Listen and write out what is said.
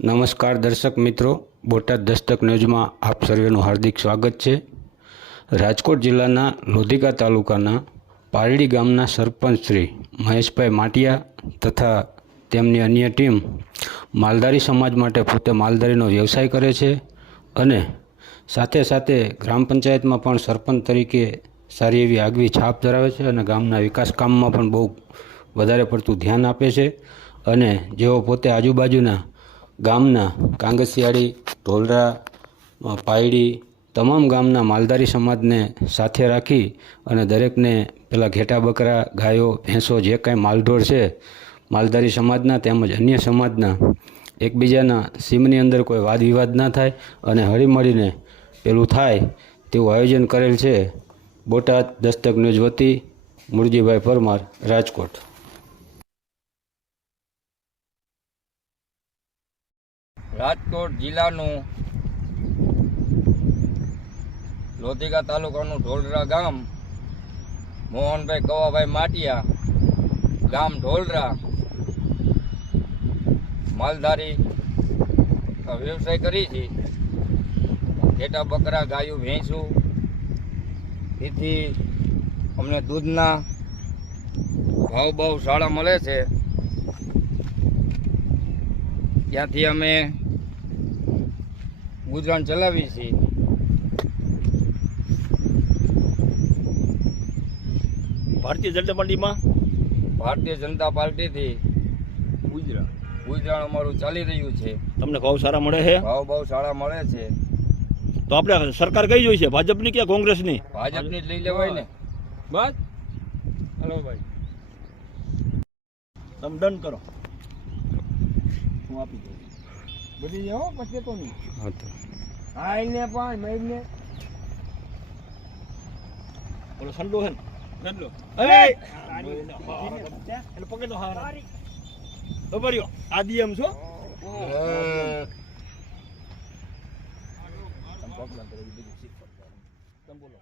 નમસ્કાર દર્શક મિત્રો, બોટાદ દસ્તક ન્યૂઝમાં આપ સર્વેનું હાર્દિક સ્વાગત છે। રાજકોટ જિલ્લાના લોધિકા તાલુકાના પારડી ગામના સરપંચ શ્રી મહેશભાઈ માટિયા તથા તેમની અન્ય ટીમ માલધારી સમાજ માટે પોતે માલધારીનો વ્યવસાય કરે છે અને સાથે સાથે ગ્રામ પંચાયતમાં પણ સરપંચ તરીકે સારી એવી આગવી છાપ ધરાવે છે અને ગામના વિકાસ કામમાં પણ બહુ વધારે પડતું ધ્યાન આપે છે અને જેઓ પોતે આજુબાજુના ગામના કાંગસિયાળી, ઢોલરા, પાયડી તમામ ગામના માલધારી સમાજને સાથે રાખી અને દરેકને પેલા ઘેટા બકરા, ગાયો, ભેંસો જે કાંઈ માલઢોર છે માલધારી સમાજના તેમજ અન્ય સમાજના એકબીજાના સીમની અંદર કોઈ વાદ વિવાદ ના થાય અને હળીમળીને પેલું થાય તેવું આયોજન કરેલ છે। બોટાદ દસ્તક ન્યૂઝ વતી મુરજીભાઈ પરમાર, રાજકોટ। રાજકોટ જિલ્લાનું લોધિકા તાલુકાનું ઢોલરા ગામ, મોહનભાઈ કવાભાઈ માટિયા, ગામ ઢોલરા, માલધારી વ્યવસાય કરી છે। ઘેટા બકરા, ગાયું, ભેંસું, તેથી અમને દૂધના ભાવ બહુ સારા મળે છે। ત્યાંથી અમે ગુજરાન ચલાવીએ છીએ। ભારતીય જનતા પાર્ટીમાં ભારતીય જનતા પાર્ટીથી ગુજરાન અમારું ચાલી રહ્યું છે। તમને ભાવ સારા મળે છે? ભાવ બહુ સારા મળે છે। તો આપણે સરકાર કઈ જોઈ છે, ભાજપની કે કોંગ્રેસની? ભાજપની જ લઈ લેવાય ને। બસ હલો ભાઈ, તમે ડન કરો, હું આપી દઉં બધી જાઓ પછી તો નહીં। હા તો હા એને પણ મહિને બોલો સંડો હે સંડો એટલે પકડો હારા બબરિયો આદિ એમ છો તમે બોલો।